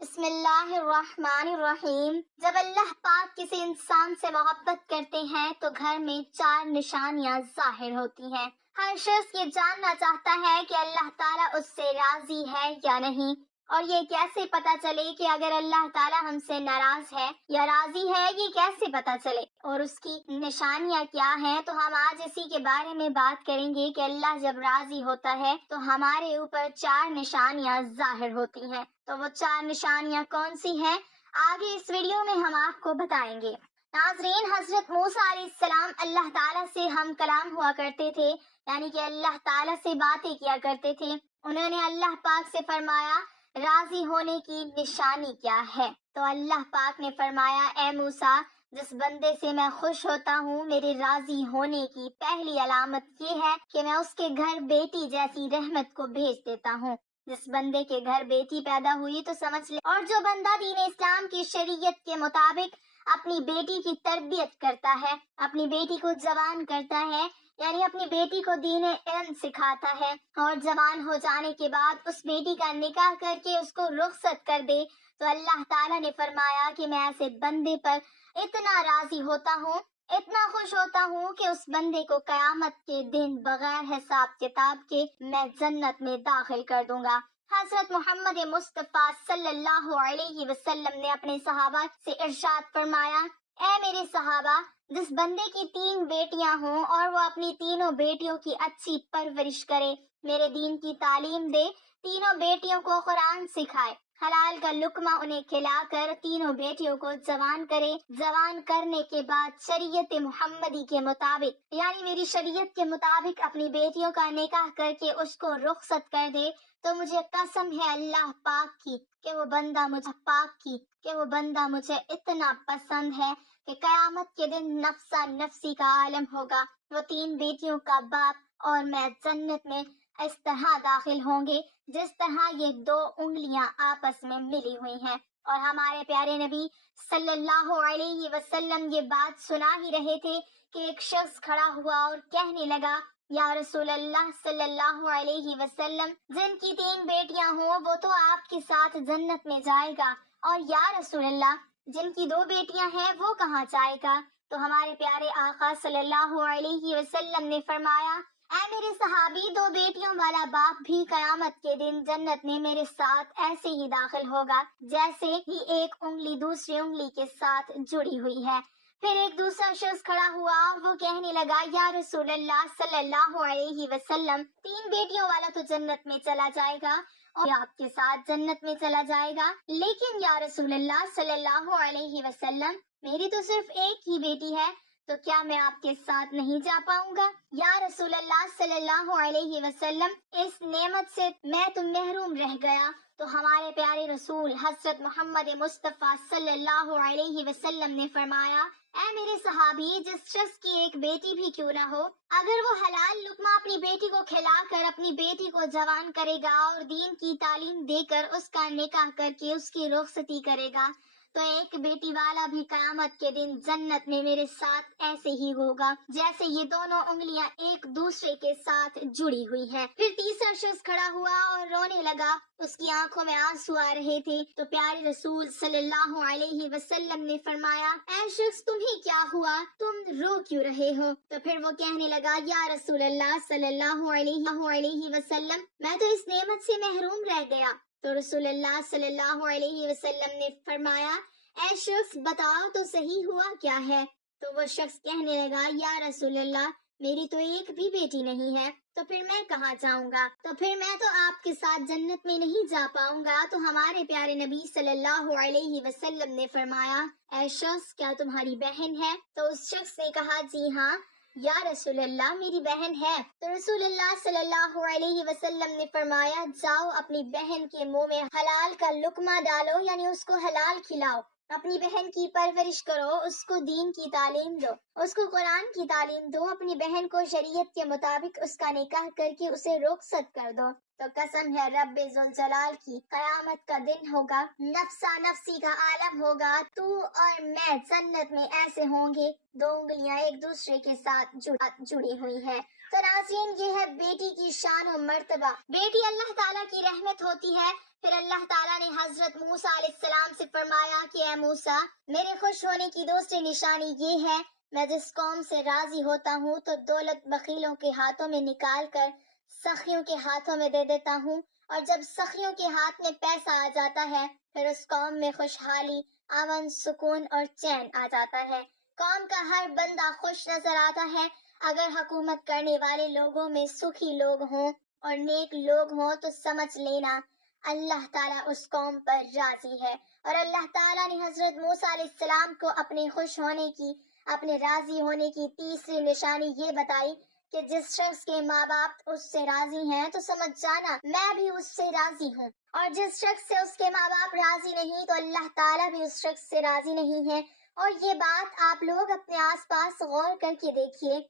بسم اللہ الرحمن الرحیم۔ جب اللہ پاک کسی انسان سے محبت کرتے ہیں تو گھر میں 4 نشانیاں ظاہر ہوتی ہیں۔ ہر شخص یہ جاننا چاہتا ہے کہ اللہ تعالیٰ اس سے راضی ہے یا نہیں، اور یہ کیسے پتہ چلے کہ اگر اللہ تعالیٰ ہم سے ناراض ہے یا راضی ہے، یہ کیسے پتہ چلے اور اس کی نشانیاں کیا ہیں؟ تو ہم آج اسی کے بارے میں بات کریں گے کہ اللہ جب راضی ہوتا ہے تو ہمارے اوپر 4 نشانیاں ظاہر ہوتی ہیں۔ تو وہ 4 نشانیاں کون سی ہیں، آگے اس ویڈیو میں ہم آپ کو بتائیں گے۔ ناظرین، حضرت موسیٰ علیہ السلام اللہ تعالیٰ سے ہم کلام ہوا کرتے تھے، یعنی کہ اللہ تعالیٰ سے باتیں کیا کرتے تھے۔ انہوں نے اللہ پاک سے فرمایا راضی ہونے کی نشانی کیا ہے؟ تو اللہ پاک نے فرمایا اے موسیٰ، جس بندے سے میں خوش ہوتا ہوں، میرے راضی ہونے کی پہلی علامت یہ ہے کہ میں اس کے گھر بیٹی جیسی رحمت کو بھیج دیتا ہوں۔ جس بندے کے گھر بیٹی پیدا ہوئی تو سمجھ لے، اور جو بندہ دین اسلام کی شریعت کے مطابق اپنی بیٹی کی تربیت کرتا ہے، اپنی بیٹی کو جوان کرتا ہے، یعنی اپنی بیٹی کو دین علم سکھاتا ہے، اور جوان ہو جانے کے بعد اس بیٹی کا نکاح کر کے اس کو رخصت کر دے، تو اللہ تعالیٰ نے فرمایا کہ میں ایسے بندے پر اتنا راضی ہوتا ہوں، اتنا خوش ہوتا ہوں کہ اس بندے کو قیامت کے دن بغیر حساب کتاب کے میں جنت میں داخل کر دوں گا۔ حضرت محمد مصطفیٰ صلی اللہ علیہ وسلم نے اپنے صحابہ سے ارشاد فرمایا اے میرے صحابہ، جس بندے کی 3 بیٹیاں ہوں اور وہ اپنی تینوں بیٹیوں کی اچھی پرورش کرے، میرے دین کی تعلیم دے، تینوں بیٹیوں کو قرآن سکھائے، حلال کا لقمہ انہیں کھلا کر تینوں بیٹیوں کو جوان کرے، جوان کرنے کے بعد شریعت محمدی کے مطابق، یعنی میری شریعت کے مطابق اپنی بیٹیوں کا نکاح کر کے اس کو رخصت کر دے، تو مجھے قسم ہے اللہ پاک کی کہ وہ بندہ مجھے اتنا پسند ہے کہ قیامت کے دن نفسا نفسی کا عالم ہوگا، وہ 3 بیٹیوں کا باپ اور میں جنت میں اس طرح داخل ہوں گے جس طرح یہ 2 انگلیاں آپس میں ملی ہوئی ہیں۔ اور ہمارے پیارے نبی صلی اللہ علیہ وسلم یہ بات سنا ہی رہے تھے کہ ایک شخص کھڑا ہوا اور کہنے لگا یا رسول اللہ صلی اللہ علیہ وسلم، جن کی 3 بیٹیاں ہوں وہ تو آپ کے ساتھ جنت میں جائے گا، اور یا رسول اللہ جن کی 2 بیٹیاں ہیں وہ کہاں جائے گا؟ تو ہمارے پیارے آقا صلی اللہ علیہ وسلم نے فرمایا اے میرے صحابی، 2 بیٹیوں والا باپ بھی قیامت کے دن جنت میں میرے ساتھ ایسے ہی داخل ہوگا جیسے ہی ایک انگلی دوسری انگلی کے ساتھ جڑی ہوئی ہے۔ پھر ایک دوسرا شخص کھڑا ہوا اور وہ کہنے لگا یا رسول اللہ صلی اللہ علیہ وسلم، 3 بیٹیوں والا تو جنت میں چلا جائے گا اور آپ کے ساتھ جنت میں چلا جائے گا، لیکن یا رسول اللہ صلی اللہ علیہ وسلم، میری تو صرف ایک ہی بیٹی ہے، تو کیا میں آپ کے ساتھ نہیں جا پاؤں گا؟ یا رسول اللہ صلی اللہ علیہ وسلم، اس نعمت سے میں تو محروم رہ گیا۔ تو ہمارے پیارے رسول حضرت محمد مصطفیٰ صلی اللہ علیہ وسلم نے فرمایا اے میرے صحابی، جس شخص کی ایک بیٹی بھی کیوں نہ ہو، اگر وہ حلال لقمہ اپنی بیٹی کو کھلا کر اپنی بیٹی کو جوان کرے گا اور دین کی تعلیم دے کر اس کا نکاح کر کے اس کی رخصتی کرے گا، تو ایک بیٹی والا بھی قیامت کے دن جنت میں میرے ساتھ ایسے ہی ہوگا جیسے یہ دونوں انگلیاں ایک دوسرے کے ساتھ جڑی ہوئی ہیں۔ پھر تیسرا شخص کھڑا ہوا اور رونے لگا، اس کی آنکھوں میں آنسو آ رہے تھے، تو پیارے رسول صلی اللہ علیہ وسلم نے فرمایا اے شخص، تمہیں کیا ہوا، تم رو کیوں رہے ہو؟ تو پھر وہ کہنے لگا یا رسول اللہ صلی اللہ علیہ وسلم، میں تو اس نعمت سے محروم رہ گیا۔ تو رسول اللہ صلی اللہ علیہ وسلم نے فرمایا اے شخص، بتاؤ تو صحیح ہوا کیا ہے؟ تو وہ شخص کہنے لگا یا رسول اللہ، میری تو ایک بھی بیٹی نہیں ہے، تو پھر میں کہاں جاؤں گا؟ تو پھر میں تو آپ کے ساتھ جنت میں نہیں جا پاؤں گا۔ تو ہمارے پیارے نبی صلی اللہ علیہ وسلم نے فرمایا اے شخص، کیا تمہاری بہن ہے؟ تو اس شخص نے کہا جی ہاں یا رسول اللہ، میری بہن ہے۔ تو رسول اللہ صلی اللہ علیہ وسلم نے فرمایا جاؤ اپنی بہن کے منہ میں حلال کا لقمہ ڈالو، یعنی اس کو حلال کھلاؤ، اپنی بہن کی پرورش کرو، اس کو دین کی تعلیم دو، اس کو قرآن کی تعلیم دو، اپنی بہن کو شریعت کے مطابق اس کا نکاح کر کے اسے رخصت کر دو۔ تو قسم ہے رب ذوالجلال کی، قیامت کا دن ہوگا، نفسا نفسی کا عالم ہوگا، تو اور میں جنت میں ایسے ہوں گے 2 انگلیاں ایک دوسرے کے ساتھ جڑی ہوئی ہیں۔ تو ناظرین، یہ ہے بیٹی کی شان و مرتبہ۔ بیٹی اللہ تعالیٰ کی رحمت ہوتی ہے، پھر اللہ تعالیٰ نے حضرت موسیٰ علیہ السلام سے فرمایا کہ اے موسیٰ، میرے خوش ہونے کی دوسری نشانی یہ ہے، میں جس قوم سے راضی ہوتا ہوں تو دولت بخیلوں کے ہاتھوں میں نکال کر سخیوں کے ہاتھوں میں دے دیتا ہوں، اور جب سخیوں کے ہاتھ میں پیسہ آ جاتا ہے پھر اس قوم میں خوشحالی، امن، سکون اور چین آ جاتا ہے۔ قوم کا ہر بندہ خوش نظر آتا ہے۔ اگر حکومت کرنے والے لوگوں میں سخی لوگ ہوں اور نیک لوگ ہوں تو سمجھ لینا اللہ تعالیٰ اس قوم پر راضی ہے۔ اور اللہ تعالیٰ نے حضرت موسیٰ علیہ السلام کو اپنے خوش ہونے کی، اپنے راضی ہونے کی تیسری نشانی یہ بتائی کہ جس شخص کے ماں باپ اس سے راضی ہیں تو سمجھ جانا میں بھی اس سے راضی ہوں، اور جس شخص سے اس کے ماں باپ راضی نہیں تو اللہ تعالیٰ بھی اس شخص سے راضی نہیں ہے۔ اور یہ بات آپ لوگ اپنے آس پاس غور کر کے دیکھیے،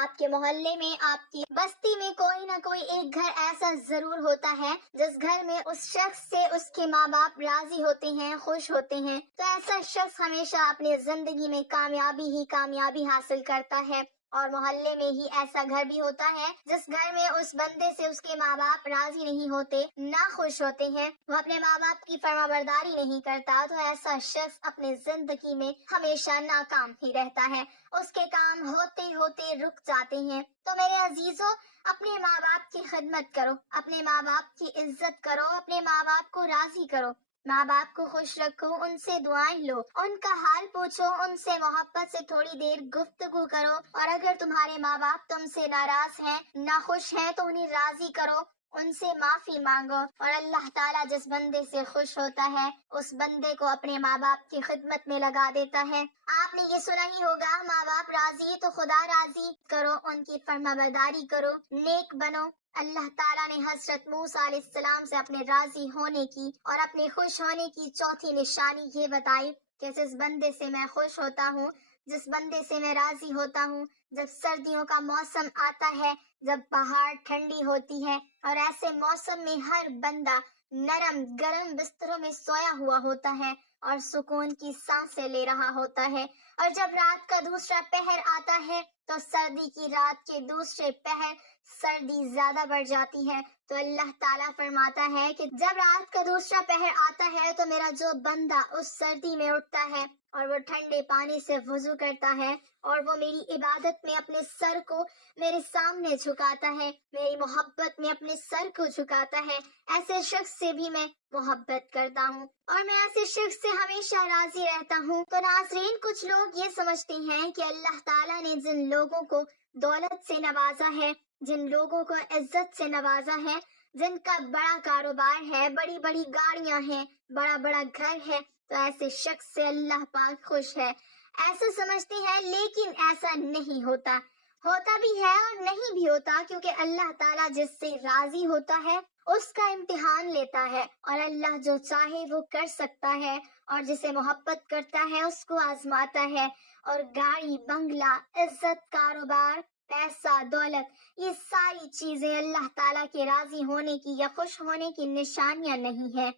آپ کے محلے میں، آپ کی بستی میں کوئی نہ کوئی ایک گھر ایسا ضرور ہوتا ہے جس گھر میں اس شخص سے اس کے ماں باپ راضی ہوتے ہیں، خوش ہوتے ہیں، تو ایسا شخص ہمیشہ اپنی زندگی میں کامیابی حاصل کرتا ہے۔ اور محلے میں ہی ایسا گھر بھی ہوتا ہے جس گھر میں اس بندے سے اس کے ماں باپ راضی نہیں ہوتے، نہ خوش ہوتے ہیں، وہ اپنے ماں باپ کی فرما برداری نہیں کرتا، تو ایسا شخص اپنی زندگی میں ہمیشہ ناکام ہی رہتا ہے، اس کے کام ہوتے ہوتے رک جاتے ہیں۔ تو میرے عزیزوں، اپنے ماں باپ کی خدمت کرو، اپنے ماں باپ کی عزت کرو، اپنے ماں باپ کو راضی کرو، ماں باپ کو خوش رکھو، ان سے دعائیں لو، ان کا حال پوچھو، ان سے محبت سے تھوڑی دیر گفتگو کرو، اور اگر تمہارے ماں باپ تم سے ناراض ہیں، ناخوش ہیں تو انہیں راضی کرو، ان سے معافی مانگو، اور اللہ تعالیٰ جس بندے سے خوش ہوتا ہے اس بندے کو اپنے ماں باپ کی خدمت میں لگا دیتا ہے۔ آپ نے یہ سنا ہی ہوگا، ماں باپ راضی تو خدا راضی، کرو ان کی فرما برداری کرو، نیک بنو۔ اللہ تعالیٰ نے حضرت موسیٰ علیہ السلام سے اپنے راضی ہونے کی اور اپنے خوش ہونے کی چوتھی نشانی یہ بتائی کہ جس بندے سے میں خوش ہوتا ہوں، جس بندے سے میں راضی ہوتا ہوں، جب سردیوں کا موسم آتا ہے، جب پہاڑ ٹھنڈی ہوتی ہے اور ایسے موسم میں ہر بندہ نرم گرم بستروں میں سویا ہوا ہوتا ہے اور سکون کی سانسیں لے رہا ہوتا ہے، اور جب رات کا دوسرا پہر آتا ہے تو سردی کی رات کے دوسرے پہر سردی زیادہ بڑھ جاتی ہے، تو اللہ تعالیٰ فرماتا ہے کہ جب رات کا دوسرا پہر آتا ہے تو میرا جو بندہ اس سردی میں اٹھتا ہے اور وہ ٹھنڈے پانی سے وضو کرتا ہے اور وہ میری عبادت میں اپنے سر کو میرے سامنے جھکاتا ہے، میری محبت میں اپنے سر کو جھکاتا ہے، ایسے شخص سے بھی میں محبت کرتا ہوں اور میں ایسے شخص سے ہمیشہ راضی رہتا ہوں۔ تو ناظرین، کچھ لوگ یہ سمجھتے ہیں کہ اللہ تعالیٰ نے جن لوگوں کو دولت سے نوازا ہے، جن لوگوں کو عزت سے نوازا ہے، جن کا بڑا کاروبار ہے، بڑی بڑی گاڑیاں ہیں، بڑا بڑا گھر ہے، تو ایسے شخص سے اللہ پاک خوش ہے، ایسا سمجھتے ہیں، لیکن ایسا نہیں ہوتا، ہوتا بھی ہے اور نہیں بھی ہوتا، کیونکہ اللہ تعالیٰ جس سے راضی ہوتا ہے اس کا امتحان لیتا ہے، اور اللہ جو چاہے وہ کر سکتا ہے، اور جسے محبت کرتا ہے اس کو آزماتا ہے، اور گاڑی، بنگلہ، عزت، کاروبار، پیسہ، دولت، یہ ساری چیزیں اللہ تعالیٰ کے راضی ہونے کی یا خوش ہونے کی نشانیاں نہیں ہیں۔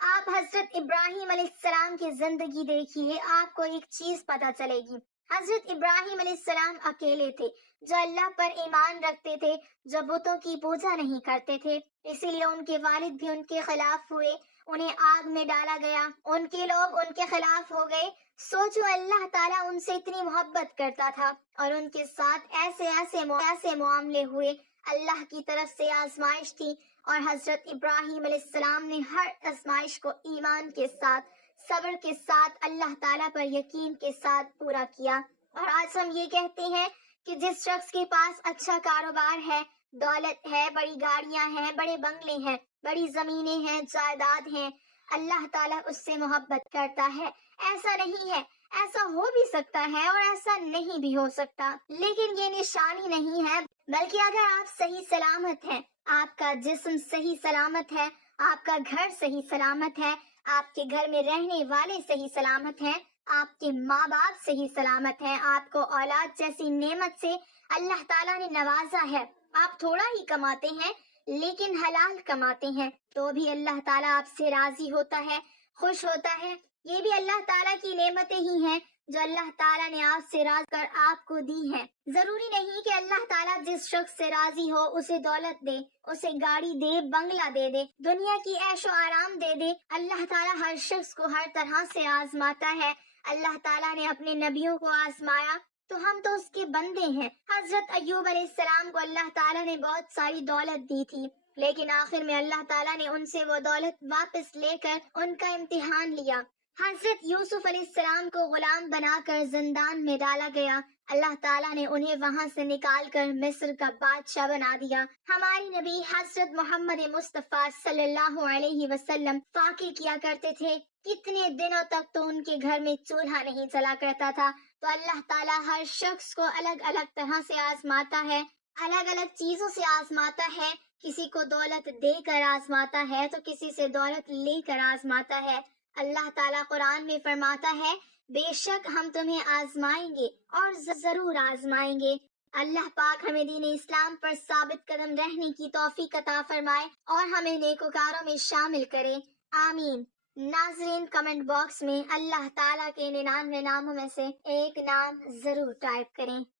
آپ حضرت ابراہیم علیہ السلام کی زندگی دیکھیے، آپ کو ایک چیز پتہ چلے گی۔ حضرت ابراہیم علیہ السلام اکیلے تھے جو اللہ پر ایمان رکھتے تھے، جو بتوں کی پوجا نہیں کرتے تھے، اسی لیے ان کے والد بھی ان کے خلاف ہوئے، انہیں آگ میں ڈالا گیا، ان کے لوگ ان کے خلاف ہو گئے۔ سوچو، اللہ تعالیٰ ان سے اتنی محبت کرتا تھا اور ان کے ساتھ ایسے معاملے ہوئے، اللہ کی طرف سے آزمائش تھی، اور حضرت ابراہیم علیہ السلام نے ہر آزمائش کو ایمان کے ساتھ، صبر کے ساتھ، اللہ تعالیٰ پر یقین کے ساتھ پورا کیا۔ اور آج ہم یہ کہتے ہیں کہ جس شخص کے پاس اچھا کاروبار ہے، دولت ہے، بڑی گاڑیاں ہیں، بڑے بنگلے ہیں، بڑی زمینیں ہیں، جائیداد ہیں، اللہ تعالیٰ اس سے محبت کرتا ہے۔ ایسا نہیں ہے، ایسا ہو بھی سکتا ہے اور ایسا نہیں بھی ہو سکتا، لیکن یہ نشانی نہیں ہے، بلکہ اگر آپ صحیح سلامت ہیں، آپ کا جسم صحیح سلامت ہے، آپ کا گھر صحیح سلامت ہے، آپ کے گھر میں رہنے والے صحیح سلامت ہیں، آپ کے ماں باپ صحیح سلامت ہیں، آپ کو اولاد جیسی نعمت سے اللہ تعالیٰ نے نوازا ہے، آپ تھوڑا ہی کماتے ہیں لیکن حلال کماتے ہیں، تو بھی اللہ تعالیٰ آپ سے راضی ہوتا ہے، خوش ہوتا ہے۔ یہ بھی اللہ تعالیٰ کی نعمتیں ہی ہیں جو اللہ تعالیٰ نے آپ سے راضی کر آپ کو دی ہے۔ ضروری نہیں کہ اللہ تعالیٰ جس شخص سے راضی ہو اسے دولت دے، اسے گاڑی دے، بنگلہ دے دے، دنیا کی عیش و آرام دے دے۔ اللہ تعالیٰ ہر شخص کو ہر طرح سے آزماتا ہے۔ اللہ تعالیٰ نے اپنے نبیوں کو آزمایا تو ہم تو اس کے بندے ہیں۔ حضرت ایوب علیہ السلام کو اللہ تعالیٰ نے بہت ساری دولت دی تھی، لیکن آخر میں اللہ تعالیٰ نے ان سے وہ دولت واپس لے کر ان کا امتحان لیا۔ حضرت یوسف علیہ السلام کو غلام بنا کر زندان میں ڈالا گیا، اللہ تعالیٰ نے انہیں وہاں سے نکال کر مصر کا بادشاہ بنا دیا۔ ہماری نبی حضرت محمد مصطفیٰ صلی اللہ علیہ وسلم فاقے کیا کرتے تھے، کتنے دنوں تک تو ان کے گھر میں چولہا نہیں چلا کرتا تھا۔ تو اللہ تعالیٰ ہر شخص کو الگ الگ طرح سے آزماتا ہے، الگ الگ چیزوں سے آزماتا ہے۔ کسی کو دولت دے کر آزماتا ہے تو کسی سے دولت لے کر آزماتا ہے۔ اللہ تعالیٰ قرآن میں فرماتا ہے، بے شک ہم تمہیں آزمائیں گے اور ضرور آزمائیں گے۔ اللہ پاک ہمیں دین اسلام پر ثابت قدم رہنے کی توفیق عطا فرمائے اور ہمیں نیکوکاروں میں شامل کرے، آمین۔ ناظرین، کمنٹ باکس میں اللہ تعالیٰ کے 99 ناموں میں سے ایک نام ضرور ٹائپ کریں۔